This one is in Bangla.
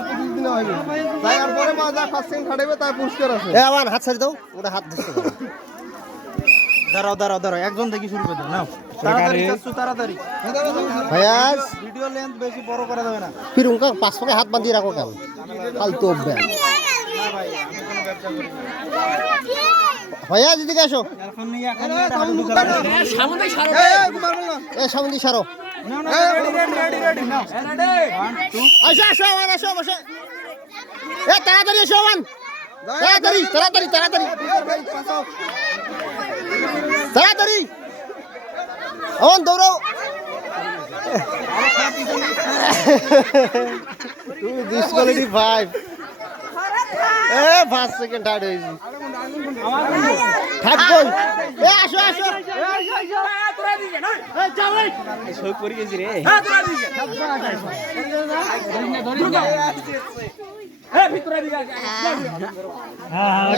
প্রতিদিন হইবে জায়গার পরে মা যা ফার্স্ট সেকেন্ড থার্ড হবে তাই পুরস্কার আছে এ আমার হাত ছাড়ি দাও ওটা হাত ধরতে দাঁড়াও একজন থেকে শুরু করে দাও নাও তাড়াতাড়ি চাচ্ছু তাড়াতাড়ি ভাইয়াস ভিডিও লেন্থ বেশি বড় করা যাবে না ফির উনকা পাঁচ পাকে হাত বাঁধিয়ে রাখো কেন ফালতু অভ্যাস না ভাই আমি কোনো ব্যবসা করি না ভাইয়া দিদিকে আসো এখন নিয়ে সামনে সারো এ সামনে সারো রেডি নাও আসো আসো আমার আসো বসে এ তাড়াতাড়ি এসো আমান তাড়াতাড়ি তাড়াতাড়ি তাড়াতাড়ি তাড়াতাড়ি আমান দৌড়াও তুমি ডিসকোয়ালিটি 5 এ 5 সেকেন্ড থার্ড হইছি থাক কই এ আসো আসো সই করে গেছি রে ভিতরে দিকে